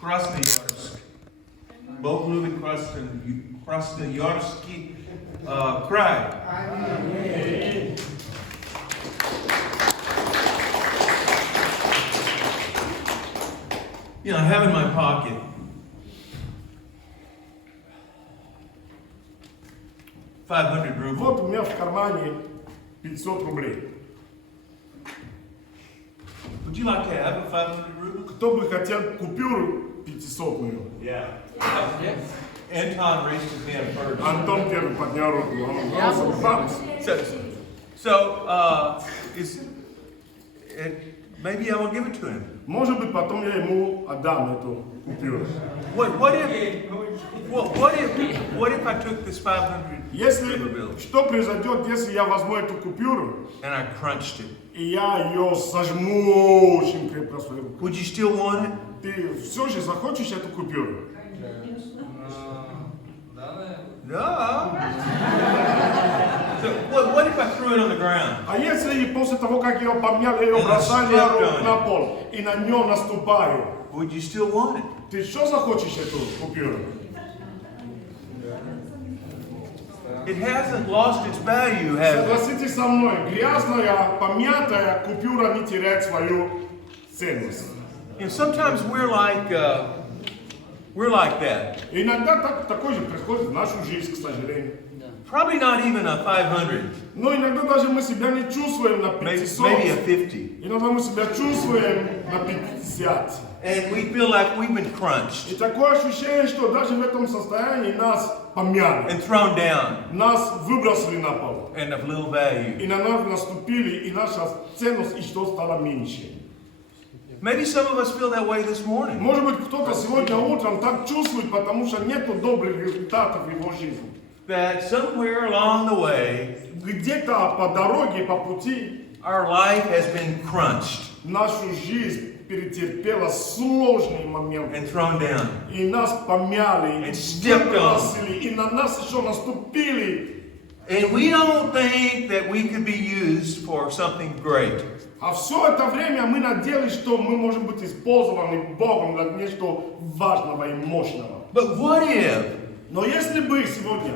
Krasnoyarsk. Бог любит Красноярский край. You know, I have in my pocket $500 Вот у меня в кармане 500 рублей. Would you like to have a 500 rubles? Кто бы хотел купюру 500-ную? Yeah. Anton raised his hand first. Антон первый поднял руку. Maybe I will give it to him. Может быть, потом я ему отдам эту купюру. What if I took this 500 Если, bill что произойдет, если я возьму эту купюру, and I crunched it? и я ее сожму очень крепко в свою руку? Would you still want it? Ты все же захочешь эту купюру? No. So what if I threw it on the ground? А если после того, как ее помнял, я ее бросаю на пол и на нее наступаю, Would you still want it? ты что захочешь эту купюру? It hasn't lost its value, has it? Согласитесь со мной, грязная, помятая купюра не теряет свою ценность. You know, sometimes we're like that. Иногда такое же происходит в нашу жизнь, к сожалению. Probably not even a 500, Но иногда даже мы себя не чувствуем на 500. maybe a 50. Иногда мы себя чувствуем на 50. And we feel like we've been crunched И такое ощущение, что даже в этом состоянии нас помяли. and thrown down Нас выбросили на пол. and of little value. И на нас наступили, и наша ценность, и что стало меньше. Maybe some of us feel that way this morning. Может быть, кто-то сегодня утром так чувствует, потому что нету добрых результатов в его жизни. That somewhere along the way, Где-то по дороге, по пути, our life has been crunched нашу жизнь перетерпела сложные моменты. and thrown down. И нас помяли, и And stepped on. выбросили, и на нас еще наступили. And we don't think that we could be used for something great. А все это время мы надеялись, что мы можем быть использованы Богом для нечто важного и мощного. But what if Но если бы сегодня,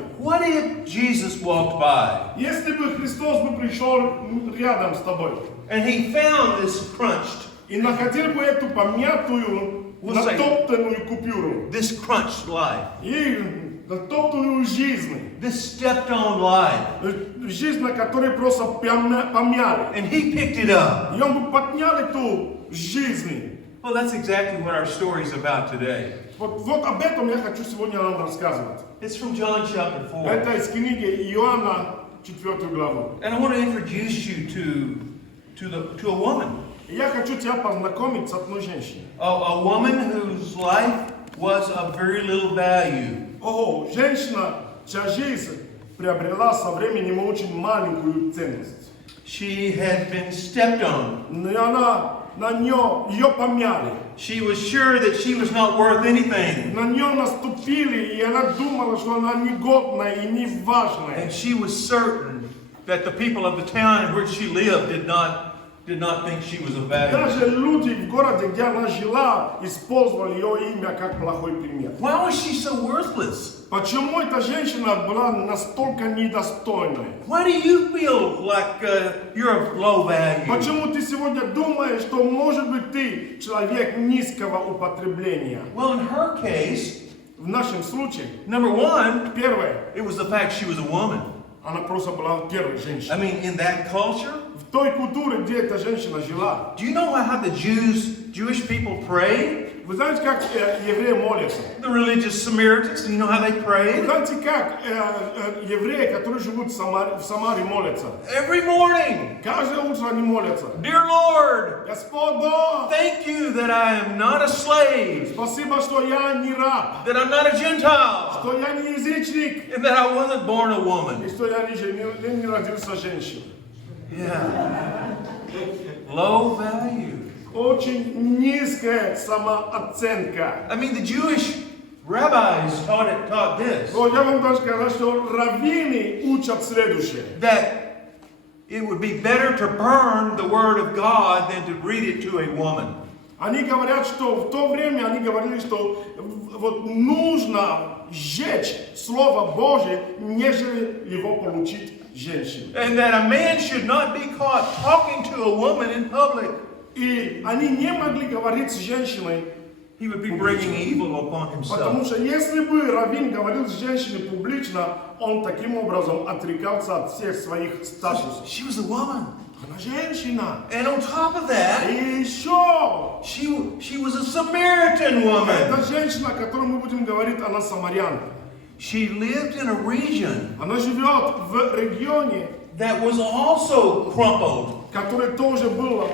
Jesus walked by если бы Христос бы пришел рядом с тобой and he found this crunched, и находил бы эту помятую, натоптанную купюру, this crunched life, и натоптанную жизнь, this stepped on life, жизнь, на которой просто помяли, and he picked it up? и он бы поднял эту жизнь. Well, that's exactly what our story is about today. Вот об этом я хочу сегодня вам рассказывать. It's from John chapter 4. Это из книги Иоанна, 4 главу. And I want to introduce you to a woman. И я хочу тебя познакомить с одной женщиной. A woman whose life was of very little value. О, женщина, чья жизнь приобрела со временем очень маленькую ценность. She had been stepped on. И она, ее помяли. She was sure that she was not worth anything. На нее наступили, и она думала, что она негодная и неважная. And she was certain that the people of the town in which she lived did not think she was of value. Даже люди в городе, где она жила, использовали ее имя как плохой пример. Why was she so worthless? Почему эта женщина была настолько недостойной? Why do you feel like you're of low value? Почему ты сегодня думаешь, что может быть ты человек низкого употребления? Well, in her case, В нашем случае, number one, первое, it was the fact she was a woman. она просто была первой I женщиной. mean, in that culture, В той культуре, где эта женщина жила, do you know how the Jewish people prayed? вы знаете, как евреи молятся? The religious Samaritans, you know how they Вы prayed? знаете, как евреи, которые живут в Самаре, молятся? Every morning, Каждое утро они молятся. dear Lord, Господь Бог, thank you that I am not a slave, спасибо, что я не раб, that I'm not a Gentile, что я не язычник, and that I wasn't born a и woman. что я не родился женщиной. Yeah. Low value. Очень низкая самооценка. I mean, the Jewish rabbis taught this, Но я вам должен сказать, что раввины учат следующее. that it would be better to burn the word of God than to read it to a woman. Они говорят, что в то время они говорили, что вот нужно сжечь Слово Божие, нежели его получить женщине. And that a man should not be caught talking to a woman in public. И они не могли говорить с женщиной, He would be bringing evil upon потому himself. что если бы раввин говорил с женщиной публично, он таким образом отрекался от всех своих статусов. She was a woman. Она женщина. And on top of that, И еще she was a Samaritan woman. эта женщина, о которой мы будем говорить, она самарянка. She lived in a region Она живет в регионе, that was also crumpled. который тоже был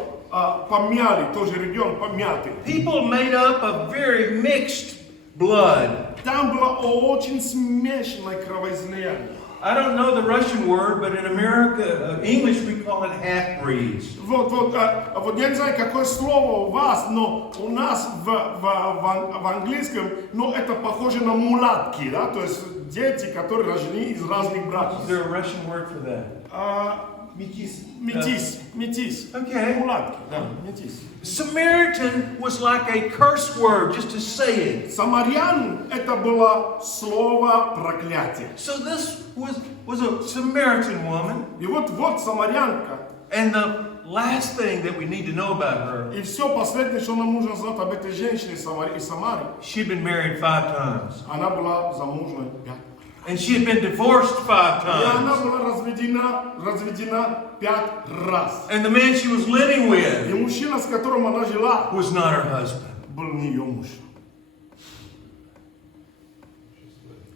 помяли, тоже регион помятый. People made up of very mixed blood. Там было очень смешанное кровоизлияние. I don't know the Russian word, but in America, English, we call it half-breeds. Вот я не знаю, какое слово у вас, но у нас в английском, но это похоже на мулатки, да, то есть дети, которые рождены из разных Is братьев. there a Russian word for that? Метис. Okay. Мулатки, да, метис. Samaritan was like a curse word, just to say it. Самарян это было слово проклятие. So this was a Samaritan woman. И вот самарянка. And the last thing that we need to know about her, И все последнее, что нам нужно знать об этой женщине из Самары, she'd been married 5 times. она была замужна 5. And she had been divorced 5 И она times. была разведена 5 раз. And the man she was living И with мужчина, с которым она жила, was not her husband. был не ее муж.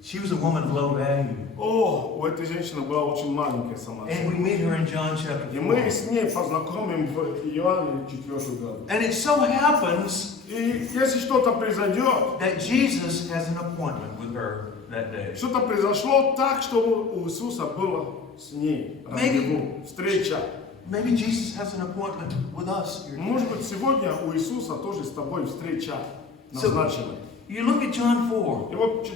She was a woman of low value. У этой женщины была очень маленькая сама. And we meet her in John chapter И мы 4. с ней познакомим в Иоанне 4 главе. And it so happens И если что-то произойдет, that Jesus has an appointment with her that day. что-то произошло так, чтобы у Иисуса было с ней рандеву, встреча. Maybe Jesus has an appointment with us here. Может быть, сегодня у Иисуса тоже с тобой встреча назначена. You look at John 4, И вот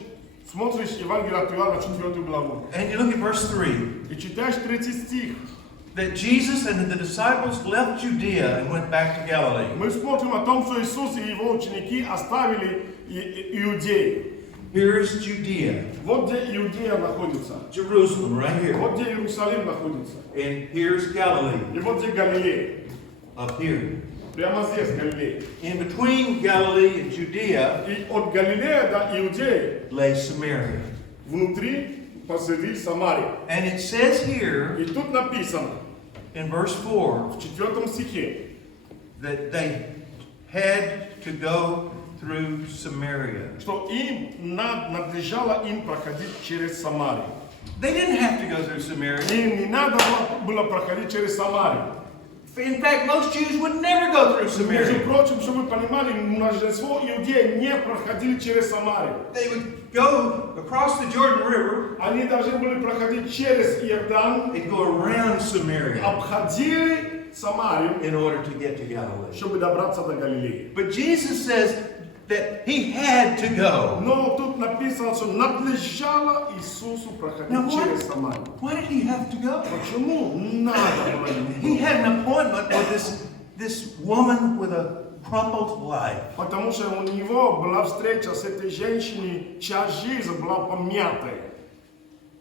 смотришь Евангелие от Иоанна 4 главу and you look at verse 3, и читаешь 3 стих. that Jesus and the disciples left Judea and went back to Galilee. Мы смотрим о том, что Иисус и его ученики оставили Иудею. Here's Judea, Вот где Иудея находится. Jerusalem, right here. Вот где Иерусалим находится. And here's Galilee, И вот где Галилея. up here. Прямо здесь Галилея. In between Galilee and Judea И от Галилея до Иудеи lay Samaria. внутри посреди Самарии. And it says here И тут написано in verse 4 в 4 стихе, that they had to go through Samaria. что им надлежало им проходить через Самарию. They didn't have to go through Samaria. Им не надо было проходить через Самарию. In fact, most Jews would never go through Между Samaria. прочим, чтобы вы понимали, большинство иудеев не проходили через Самарию. They would go across the Jordan River Они должны были проходить через Иордан, and go around Samaria обходили Самарию, in order to get to Galilee. чтобы добраться до Галилеи. But Jesus says that he had to go. Но тут написано, что надлежало Иисусу проходить Now, через Самарию. why did he have to go? Почему надо было He ему? had an appointment with this woman with a crumpled life. Потому что у него была встреча с этой женщиной, чья жизнь была помятой.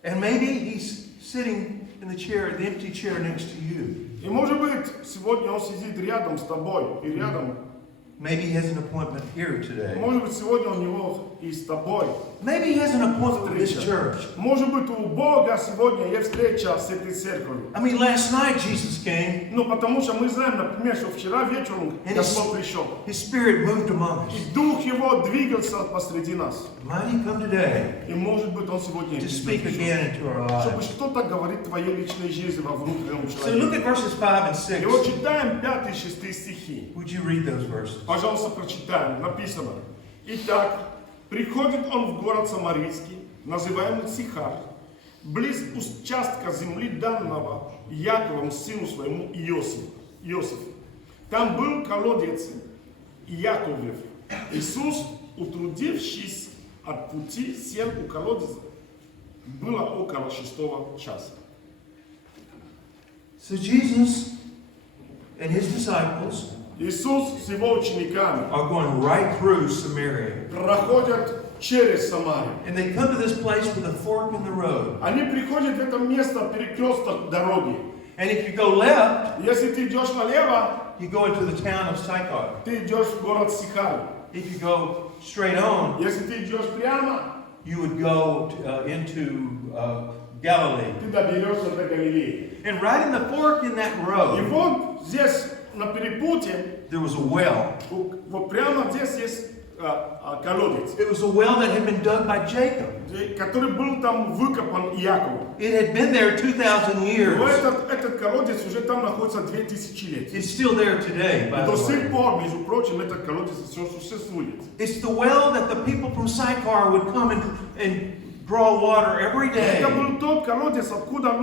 And maybe he's sitting in the chair, the empty chair next to you. И может быть, сегодня он сидит рядом с тобой, и рядом. Maybe he has an appointment here today. Может быть, сегодня у него и с тобой. Maybe he has an appointment with this church. Может быть, у Бога сегодня есть встреча с этой церковью. I mean, last night Jesus came. Ну, потому что мы знаем, например, что вчера вечером Господь пришел. His spirit moved among us. И Дух Его двигался посреди нас. Might he come today И может быть, Он сегодня to speak again into our чтобы lives? что-то говорить в твоей личной жизни во внутреннем So look человеке. at verses 5 and 6. И вот читаем 5 и 6 стихи. Would you read those verses? Пожалуйста, прочитаем. Написано. Итак, приходит он в город Самарийский, называемый Сихар, близ участка земли данного Яковом сыну своему Иосифу. Там был колодец Яковлев. Иисус, утрудившись от пути, сел у колодца. Было около 6 часа. So Jesus and his disciples Иисус с его учениками are going right through Samaria. проходят через Самарию. And they come to this place with a fork in the road. Они приходят в это место, перекресток дороги. And if you go left, Если ты идешь налево, you go into the town of Sychar. ты идешь в город Сихар. If you go straight on, Если ты идешь прямо, you would go into Galilee. ты доберешься до Галилеи. And right in the fork in that И road, вот здесь на перепутье, there was a well. вот прямо здесь есть колодец, It was a well that had been dug by Jacob. который был там выкопан Иаковом. It had been there 2,000 Но years. этот колодец уже там находится 2000 лет. It's still there today, by И the до сих way. пор, между прочим, этот колодец еще существует. It's the well that the people from Sychar would come and draw water every day. Это был тот колодец, откуда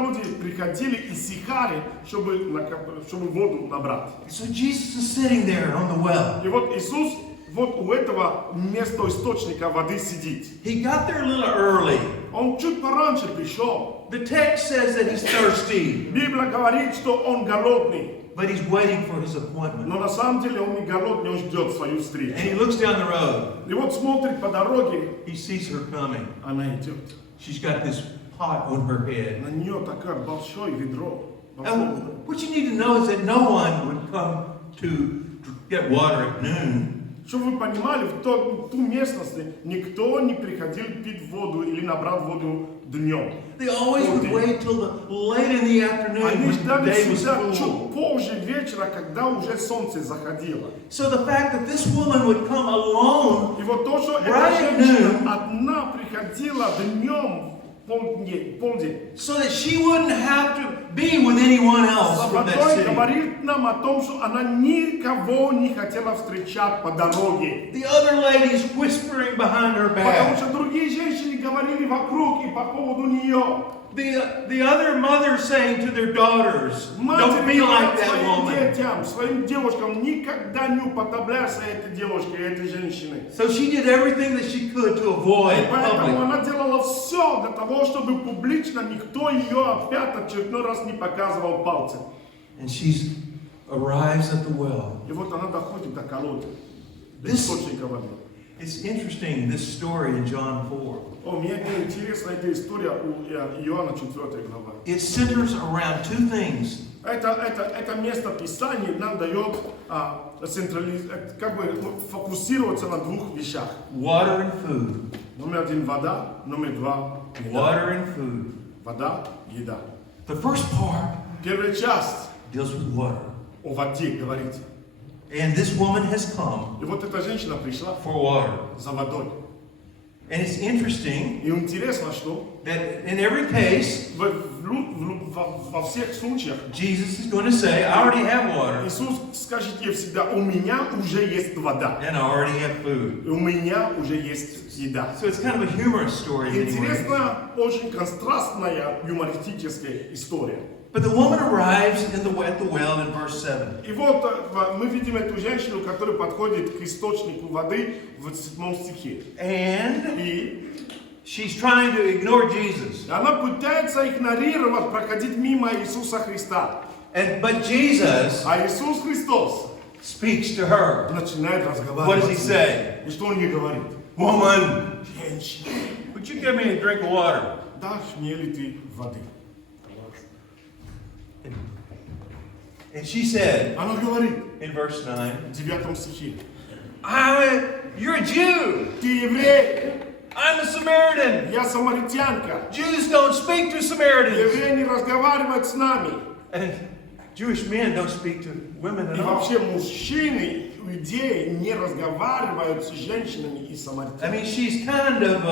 люди приходили из Сихари, чтобы воду набрать. So Jesus is sitting there on the well. И вот Иисус вот у этого места источника воды сидит. He got there a little early. Он чуть пораньше пришел. The text says that he's thirsty, Библия говорит, что он голодный. but he's waiting for his appointment. Но на самом деле он не голодный, он ждет свою And встречу. he looks down the road. И вот смотрит по дороге, He sees her coming. она идет. She's got this pot on her head. На нее такое большое ведро. And what you need to know is that no one would come to get water at noon. Чтобы вы понимали, в ту местность никто не приходил пить воду или набрать воду днем. They always would wait till late in the afternoon Они when the ждали day was всегда full. чуть позже вечера, когда уже солнце заходило. So the fact that this woman would come alone, И вот то, что Right эта at женщина noon. одна приходила днем, полдень, so that she wouldn't have to be with anyone else from that Водой city. говорит нам о том, что она никого не хотела встречать по дороге. The other ladies whispering behind her Потому back. что другие женщины говорили вокруг и по поводу нее. The other mothers saying to their daughters, don't Матери be like говорят that своим woman. детям, своим девушкам, никогда не уподобляйся этой девушке, этой женщине. So she did everything that she could to avoid И поэтому public. она делала все для того, чтобы публично никто ее опять очередной раз не показывал пальцем. And she arrives at the well. И вот она доходит до колодца, до This- источника воды. It's interesting, this story in John 4. О, мне интересна эта история у Иоанна 4 глава. It centers around two things. Это место Писания нам дает фокусироваться на двух вещах. Water and food. Номер один – вода, номер два – еда. Water and food. Вода, еда. The first part Первая часть deals with water. о воде говорит. And this woman has come И вот эта женщина пришла for water. за водой. And it's interesting И интересно, что that in every case, во всех случаях Jesus is going to say, I already have water Иисус скажет ей всегда: у меня уже есть вода, and I already have food. и у меня уже есть еда. So it's kind of a humorous story in many ways. Интересная, очень контрастная, юмористическая история. But the woman arrives at the well in verse 7. И вот мы видим эту женщину, которая подходит к источнику воды в 7 стихе. And И she's trying to ignore Jesus. она пытается игнорировать, проходить мимо Иисуса Христа. But Jesus А Иисус Христос speaks to her. начинает What разговаривать. does he с ней. say? И что он ей говорит? Woman, Женщина, would you give me a drink of water? дашь мне ли ты воды? And she said Она говорит in verse 9, в 9 стихе: you're a Jew. ты еврей, I'm a Samaritan. я самаритянка. Jews don't speak to Samaritans. Евреи не разговаривают с нами. And Jewish men don't speak to women И at all. вообще мужчины, иудеи, не разговаривают с женщинами и I самаритянами. mean, she's kind of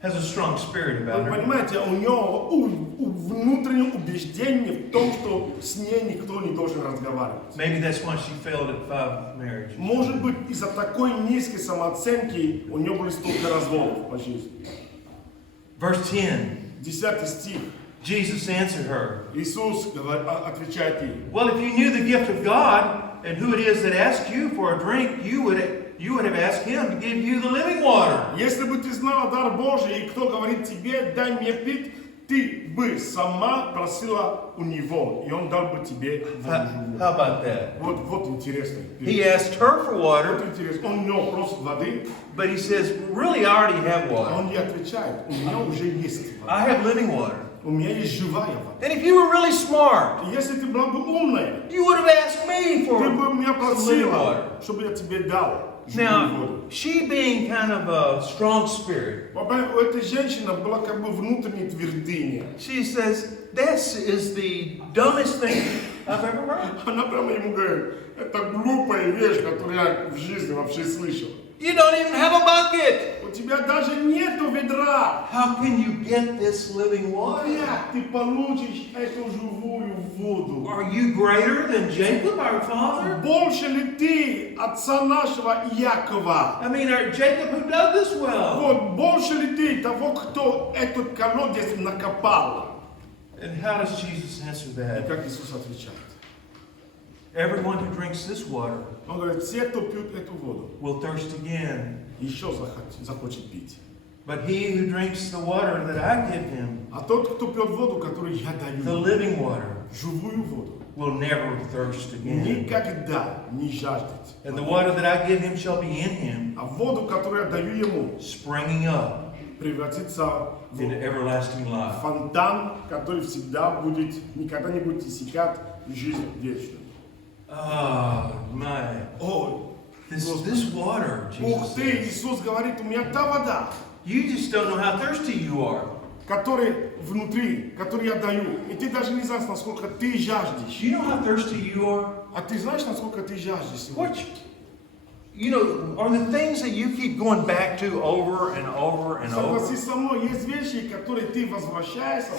has a strong spirit about Вы her. понимаете, у нее внутреннее убеждение в том, что с ней никто не должен разговаривать. Maybe that's why she failed at 5 marriages. Может быть, из-за такой низкой самооценки у нее были столько разводов по жизни. Verse 10, 10 стих. Jesus answered her, Иисус отвечает ей: well, if you knew the gift of God and who it is that asked you for a drink, you would have asked him to give you the living water. если бы ты знала дар Божий, и кто говорит тебе: дай мне пить, ты бы сама просила у него, и он дал бы тебе воду живую. How about that? Вот интересно. He asked her for water, Вот интересно. Он у него просит воды, but he says, really, I already have а water. он не отвечает. У меня уже есть вода. I have living water. У меня есть живая вода. And if you were really smart, И если ты была бы умная, you would have asked me for ты бы меня some living просила, water. чтобы я тебе дал живую Now, воду. she being kind of a strong spirit, У этой женщины была как бы внутренняя твердыня. she says, this is the dumbest thing I've ever heard. Она прямо ему говорит, это глупая вещь, которую я в жизни вообще слышал. You don't even have a bucket. У тебя даже нету ведра. How can you get this living water? Как ты получишь эту живую воду? Are you greater than Jacob, our father? Больше ли ты отца нашего Якова? I mean, Jacob who dug this well. Вот, больше ли ты того, кто этот колодец накопал? And how does Jesus answer И that? как Иисус отвечает? Everyone who drinks this water Он говорит, все, кто пьют эту воду, will thirst again. еще захочет пить. But he who drinks the water that I give him, А тот, кто пьет воду, которую я the даю, living water, живую воду, will never thirst again. никогда не жаждет. And the water that I give him shall be in him, А воду, которую я даю ему, springing up превратится в into everlasting life. фонтан, который всегда будет, никогда не будет иссякать в жизнь вечную. Oh, my. О, This water, ух Jesus ты, says. Иисус говорит, у меня та вода, You just don't know how thirsty you are. которая внутри, которую я даю. И ты даже не знаешь, насколько ты жаждешь. You know how thirsty you are? А ты знаешь, насколько ты жаждешь сегодня? What? You know, are the things that you keep going back to over and over and over? Согласись со мной, есть вещи, которые ты возвращаешься,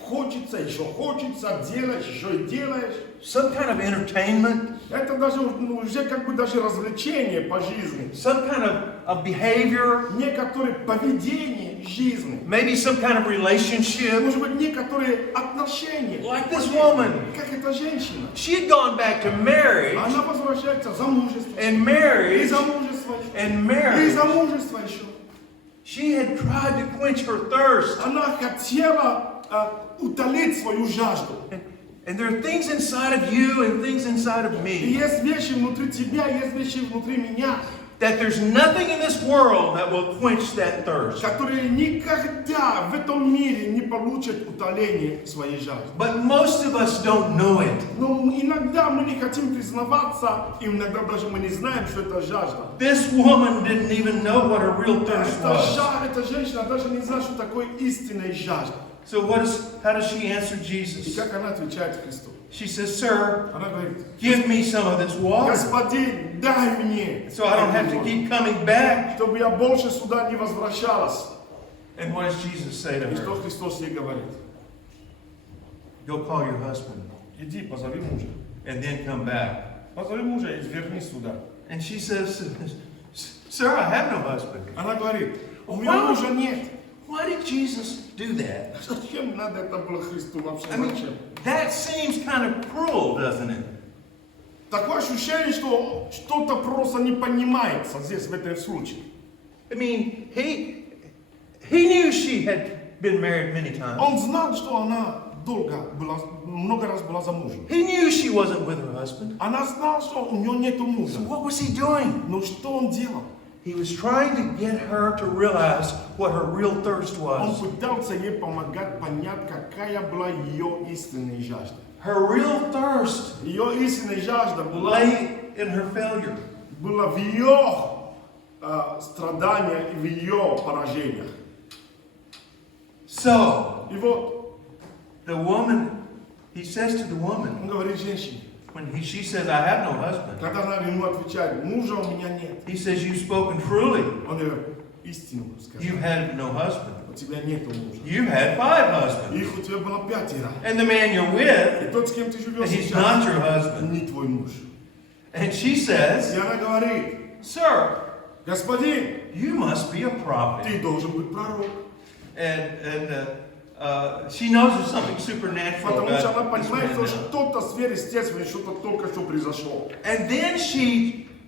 хочется, еще хочется, делаешь, еще и делаешь. Some kind of entertainment, Это даже уже как бы даже развлечение по жизни. some kind of behavior, Некоторые поведения жизни. maybe some kind of relationship. Может быть, некоторые отношения. Like this woman. Как эта женщина. She had gone back to marriage Она возвращается замужество. and И marriage замужество еще. and И marriage. замужество еще. She had tried to quench her thirst. Она хотела утолить свою жажду. And there are things inside of you and things inside of И me есть вещи внутри тебя, есть вещи внутри меня, that there's nothing in this world that will quench that thirst. которые никогда в этом мире не получат утоление своей жажды. But most of us don't know it. Но иногда мы не хотим признаваться, и иногда даже мы не знаем, что это жажда. This woman didn't even know what her real thirst was. Эта женщина даже не знает, что такое истинная жажда. So how does she answer И Jesus? как она отвечает Христу? She says, Sir, Она говорит, give me some of this water Господин, дай мне, so I don't have to keep coming back. чтобы я больше сюда не возвращалась. And what does Jesus say to И что her? Христос ей говорит? Go call your husband Иди, позови мужа. and then come back. Позови мужа и вернись сюда. And she says, Sir, I have no husband. Она говорит, у меня мужа нет. Why did Jesus do that? Зачем надо это было Христу вообще? I mean, Зачем? that seems kind of cruel, doesn't it? Такое ощущение, что что-то просто не понимается здесь, в этом случае. I mean, he knew she had been married many times. Он знал, что она много раз была замужем. He knew she wasn't with her husband. Она знала, что у нее нету мужа. So what was he doing? Но что он делал? He was trying to get her to realize what her real thirst Он was. пытался ей помогать понять, какая была ее истинная жажда. Her real thirst Ее истинная жажда была lay in her failure. в ее страданиях и в ее поражениях. So, И вот the woman, he says to the woman, он говорит женщине, when she says, I have no husband, когда она ему отвечает, мужа у меня нет. he says, you've spoken truly. Он говорит, истину You've сказал. had no husband. У тебя нету мужа. You've had 5 husbands. Их у тебя было 5. And the man you're with, И тот, с кем ты живешь he's not your сейчас, husband. не твой муж. And she says, И она говорит, Sir, господин, you must be a prophet. ты должен быть пророк. And she knows there's something supernatural Потому что она about this понимает, man что now. что-то сверхъестественное, что-то только что произошло. And then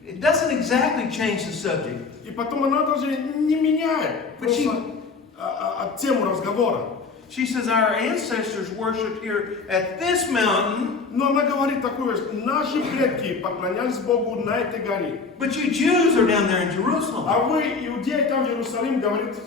it doesn't exactly change the subject. И потом она даже не меняет Почему? просто тему разговора. She says our ancestors worshipped here at this mountain, Но она говорит такую вещь. Наши предки поклонялись Богу на этой горе. but you Jews are down there in Jerusalem. А вы, иудеи, там в Иерусалиме говорите,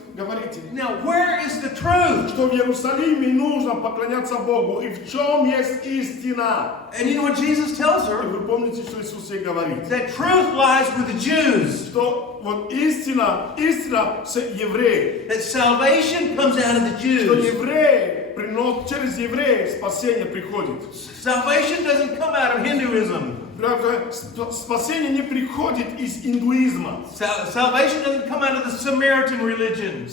Now, where is the truth? что в Иерусалиме нужно поклоняться Богу. И в чем есть истина? And you know what Jesus tells И her? вы помните, что Иисус ей говорит? That truth lies with the Jews. Что вот истина с евреев. That salvation comes out of the Что Jews. евреи, через евреев спасение приходит. Salvation doesn't come out of Hinduism. Спасение не приходит из индуизма. Salvation doesn't come out of the Samaritan religion.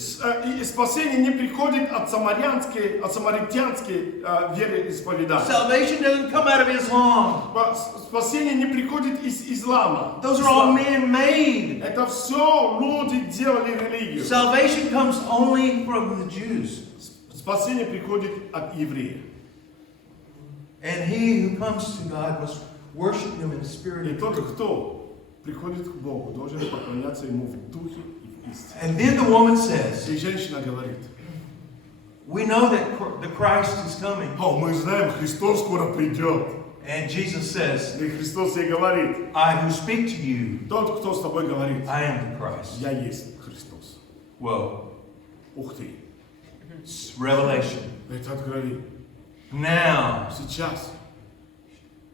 И спасение не приходит от самаритянской вероисповедания. Salvation doesn't come out of Islam. Спасение не приходит из ислама. Those are all man-made. Это все люди делали религию. Salvation comes only from the Jews. Спасение приходит от евреев. And he who comes to God must worship him in the spirit И and тот, truth. кто приходит к Богу, должен поклоняться Ему в духе и в истине. And then the woman says, И женщина говорит: we know that the Christ is coming. мы знаем, Христос скоро придет. And Jesus says, И Христос ей говорит: I who speak to you, тот, кто с тобой говорит, I am the Christ. я есть Христос. Whoa. Ух ты! It's revelation. Это откровение.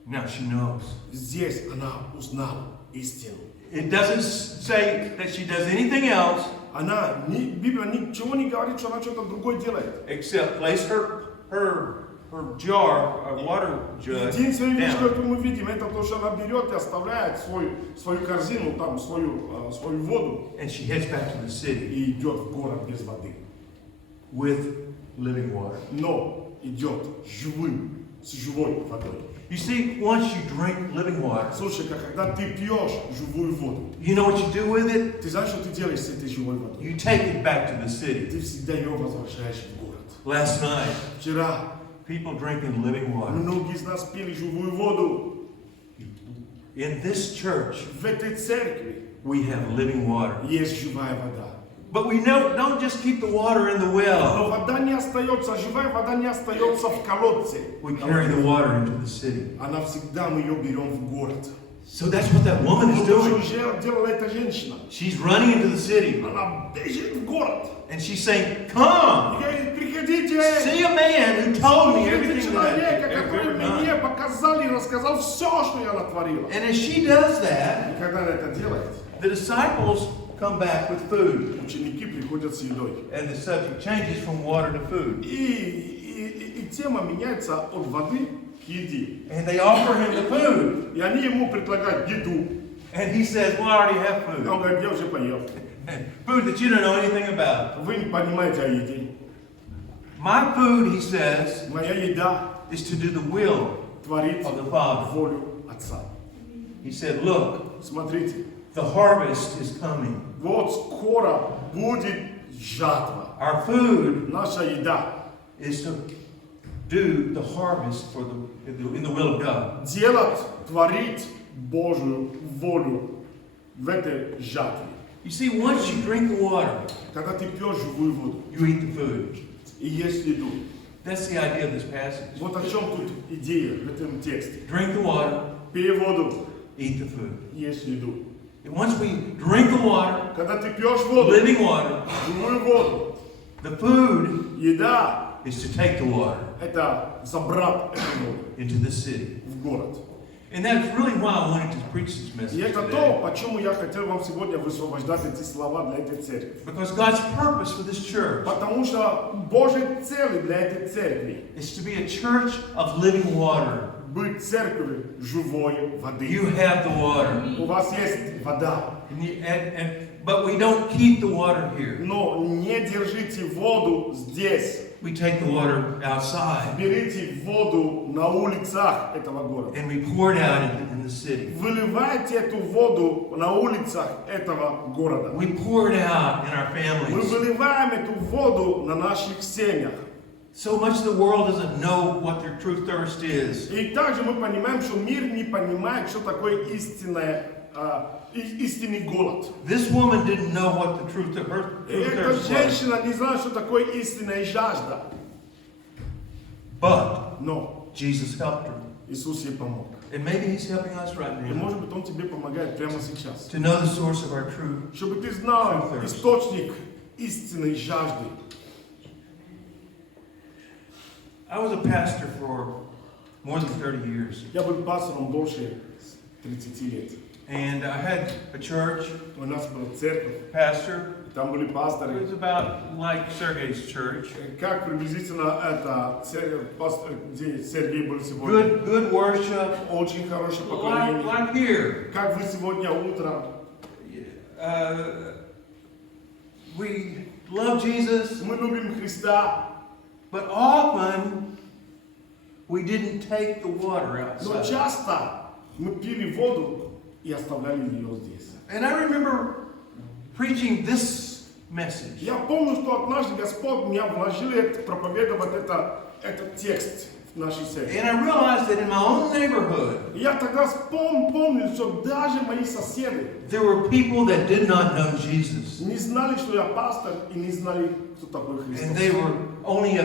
Now she knows. Здесь она узнала истину. It doesn't say that she does anything else Библия ничего не говорит, что она что-то другое делает. except place her jar, a water jug Единственная вещь, down. которую мы видим, это то, что она берет и оставляет свою корзину, там, свою воду, And she heads back to the city и идет в город без воды. with living water. Но идет с живой водой. You see, once you drink living water, Слушай, когда ты пьешь живую воду, you know what you do with it? ты знаешь, что ты делаешь с этой живой водой? You take it back to the city. Ты всегда ее возвращаешь в город. Last night, Вчера people drinking living water. многие из нас пили живую воду. In this church, В этой церкви we have living water. есть живая вода. But we don't just keep the water in the well. Но вода не остается, живая вода не остается в колодце. We carry the water into the city. Она всегда, мы ее берем в город. So that's what that woman is doing. Что делала эта женщина? She's running into the city. Она бежит в город. And she's saying, come, И говорит: приходите. see a man who told me Смотрите everything that человека, I've который ever done. мне показал и рассказал все, что я натворила. And as she does that, И когда она это делает, the disciples come back with food. ученики приходят с едой. And the subject changes from water to food. И тема меняется от воды к еде. And they offer him the food. И они ему предлагают еду. And he says, well, I already have И food. он говорит: я уже поел. Food that you don't know anything about. Вы не понимаете о еде. My food, he says, Моя еда is to do the will творит of the Father. волю Отца. He said, look, Смотрите, the harvest is coming. вот скоро будет жатва. Our food Наша еда is to do the harvest in the will of God. делать, творить Божью волю в этой жатве. You see, once you drink the water, Когда ты пьешь живую воду you eat the food. и ешь еду. That's the idea of this passage. Вот о чем тут идея в этом тексте. Drink the water, Пей воду, eat the food. ешь еду. And once we drink the water, Когда ты пьешь воду, living water, живую воду, the food еда is to take the water — это забрать эту воду into the city. в город. And that's really why I wanted to preach this message И это today. то, почему я хотел вам сегодня высвобождать эти слова для этой церкви. Because God's purpose for this church Потому что Божья цель для этой церкви is to be a church of living water. — быть церковью живой воды. You have the water. У вас есть вода, But we don't keep the water here. но не держите воду здесь. We take the water outside Берите воду на улицах этого города. and we pour it out in the city. Выливайте эту воду на улицах этого города. We pour it out in our Мы families. выливаем эту воду на наших семьях. So much of the world doesn't know what their true thirst is. И также мы понимаем, что мир не понимает, что такое истинный голод. This woman didn't know what the truth of her И true эта thirst was. женщина не знает, что такое истинная жажда. But Но Jesus helped her. Иисус ей помог. And maybe He's helping us right И now может быть, Он тебе помогает прямо сейчас. to know the source of our true. Чтобы ты знал источник истинной жажды. I was a pastor for more than 30 years. Я был пастором больше 30 лет. And I had a church, У нас была церковь, pastor. там были It пасторы. was about like Sergei's church. Как приблизительно это церковь, где Сергей был сегодня? Good worship, Очень хорошее поклонение. like here. Как вы сегодня утром? We love Jesus, Мы любим Христа, but often we didn't take the water но outside. часто мы пили воду и оставляли ее здесь. And I remember preaching this message. Я помню, что однажды Господь меня вложил проповедовать этот текст в нашей церкви. And I realized that in my own neighborhood, И я тогда помню, что даже мои соседи there were people that did not know Jesus. не знали, что я пастор, и не знали, кто такой Христос. And they were only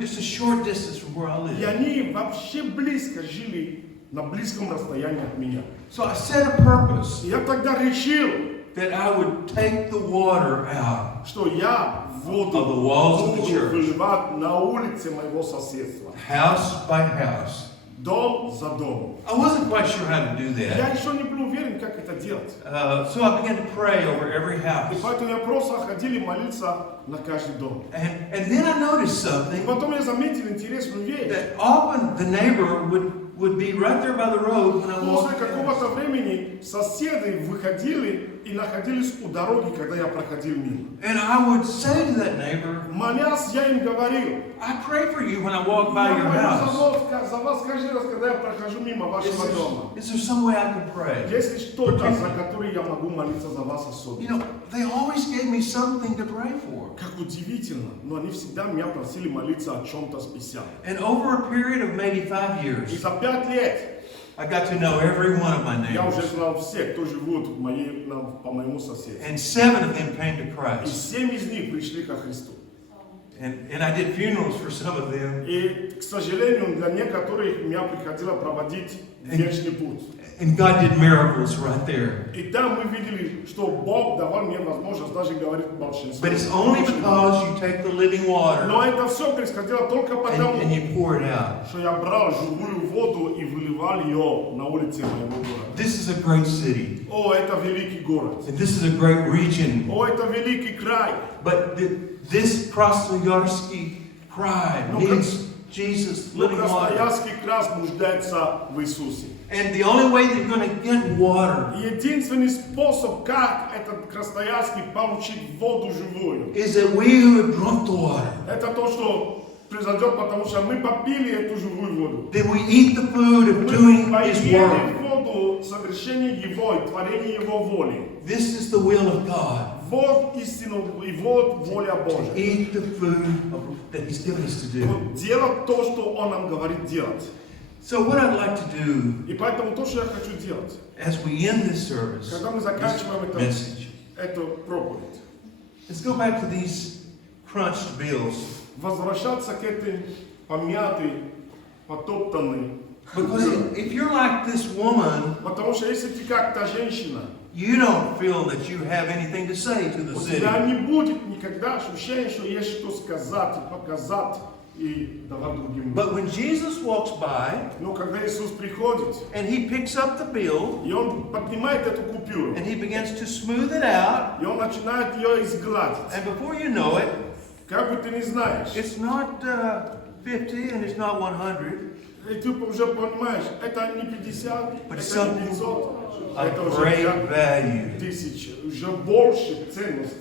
just a short distance from where I И live. они вообще близко жили, на близком расстоянии от меня. So I set a purpose И я тогда решил, that I would take the water out что я воду of the walls of the буду church, выливать на улице моего соседства. house by house. Дом за домом. I wasn't quite sure how to do Я that. еще не был уверен, как это делать. So I began to pray over every И house. поэтому я просто ходил молиться на каждый дом. And then I noticed И something, потом я заметил интересную вещь. that often the neighbor would be right there by the road when I После walked какого-то past. времени соседи выходили и находились у дороги, когда я проходил мимо. And I would say to that neighbor, Молясь, я им говорил, I pray for you when I walk by я your молюсь house. за вас каждый раз, когда я прохожу мимо вашего дома. Is there some way I can pray? Есть ли что-то, за которое я могу молиться за вас You особенно? know, they always gave me something to pray for. Как удивительно, но они всегда меня просили молиться о чем-то специальном. And over a period of maybe 5 И years, за 5 лет I got to know every one of my я уже neighbors. знал всех, кто живут по моему соседству. And 7 of them came to И Christ. 7 из них пришли ко Христу. And I did funerals for some of them. И, к сожалению, для некоторых меня приходило проводить вечный путь. And God did miracles right there. И там мы видели, что Бог давал мне возможность даже говорить большинству. But it's only because you take the living water Но это все происходило только потому, and you pour it out. что я брал живую воду и выливал ее на улице моего города. This is a great city. О, это великий город. And this is a great region. О, это великий край. But this Krasnoyarski cry needs Jesus, Но living water. Красноярский край нуждается в Иисусе. And the only way that you're going to get water Единственный способ, как этот Красноярский получить воду живую, is that we who have drunk the water, это то, что произойдет, потому что мы попили эту живую воду. then we eat the food of doing Мы His поели work. воду совершения Его и творения Его воли. This is the will of God. Вот истину и вот воля Божья. Eat the food that He's given us to do. Вот делать то, что Он нам говорит делать. So what I'd like to do И поэтому то, что я хочу делать, as we end this service, когда мы заканчиваем message, эту проповедь, let's go back to these crunched bills. возвращаться к этой помятой, потоптанной. Because if you're like this woman, Потому что если ты как та женщина, you don't feel that you have anything to say to the у city. тебя не будет никогда ощущения, что есть что сказать и показать и давать другим. But when Jesus walks by Но когда Иисус приходит, and He picks up the bill и Он поднимает эту купюру, and He begins to smooth it out, и Он начинает ее изгладить. and before you know it, Как бы ты не знаешь, it's not 50 and it's not 100, и ты уже понимаешь, это не 50, But это не 500, of это уже great 5 value тысяч, уже больше ценность,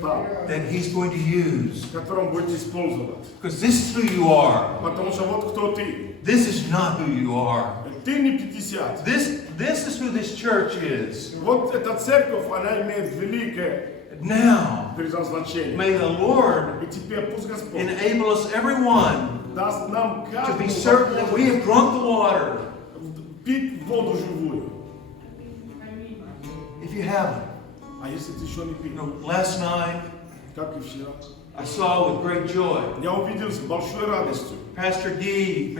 да, that He's going to use. которую Он будет использовать. Because this is who you are. Потому что вот кто ты. This is not who you are. Ты не 50. This is who this church is. Вот эта церковь, она имеет великое Now, предназначение. may the Lord И теперь пусть Господь enable us, everyone, даст нам to be каждому certain that we have drunk the water. пить воду живую. If you haven't, А если ты еще не пил, last night, как и вчера, I saw with great joy Я увидел с большой радостью, Pastor Guy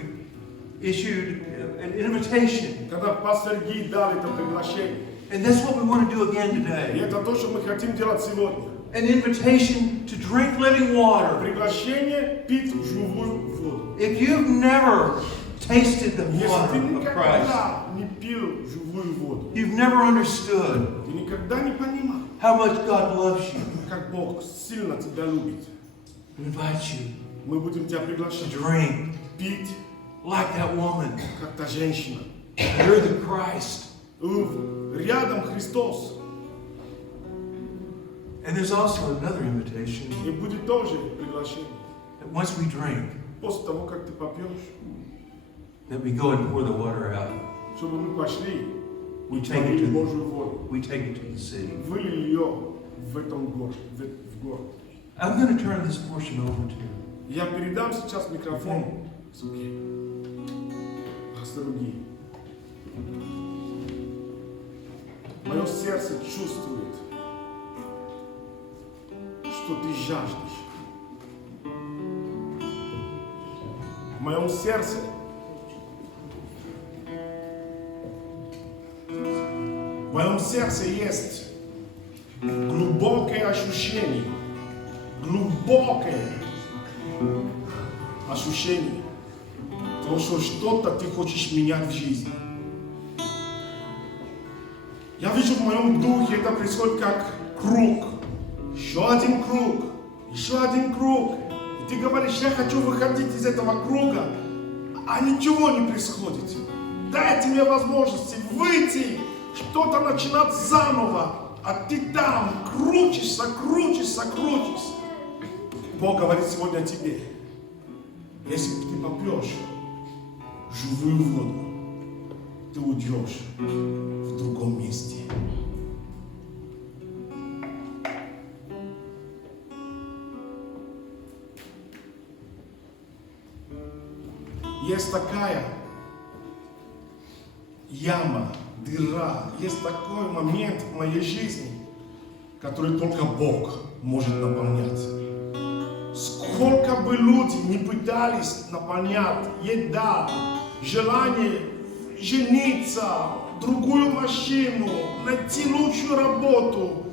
issued an invitation. когда пастор Ги дал это приглашение. And that's what we want to do again И today. это то, что мы хотим делать сегодня. An invitation to drink living water. Приглашение пить живую воду. If you've never tasted the Если ты water of Christ, никогда не пил живую воду, you've never understood ты никогда не понимал, how much God loves you. как Бог сильно тебя любит. We invite you Мы будем тебя to приглашать drink пить, like that woman. как та женщина. You're the Christ. Рядом Христос. And there's also another invitation И будет тоже приглашение. that once we drink, После того, как ты попьешь, that we go and pour the water out. чтобы мы пошли We и take it полили to Божью воду. we take it to the sea. Вылили ее в этом городе, в город. I'm going to turn this portion over to Я передам сейчас микрофон пастору Ги. Мое сердце чувствует, что ты жаждешь. В моем сердце есть глубокое ощущение, того, что что-то ты хочешь менять в жизни. Я вижу в моем духе, это происходит как круг. Еще один круг, еще один круг. И ты говоришь, я хочу выходить из этого круга, а ничего не происходит. Дайте мне возможности выйти, что-то начинать заново, а ты там крутишься. Бог говорит сегодня о тебе. Если ты попьешь живую воду, ты уйдешь в другом месте. Есть такая яма, дыра, есть такой момент в моей жизни, который только Бог может наполнять. Сколько бы люди не пытались наполнять еда, желание жениться, другую машину, найти лучшую работу,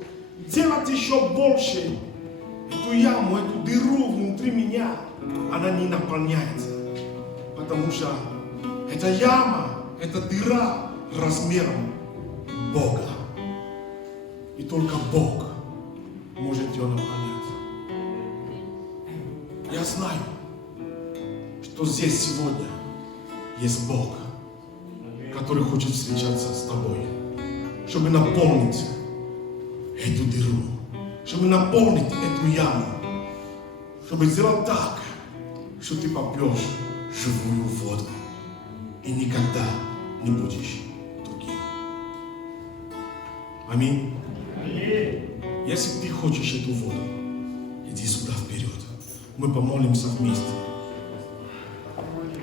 делать еще больше, эту яму, эту дыру внутри меня, она не наполняется. Потому что эта яма, эта дыра размером Бога. И только Бог может ее наполнять. Я знаю, что здесь сегодня есть Бог, который хочет встречаться с тобой, чтобы наполнить эту дыру, чтобы наполнить эту яму, чтобы сделать так, что ты попьешь живую воду и никогда не будешь другим. Аминь. Если ты хочешь эту воду, иди сюда вперед. Мы помолимся вместе.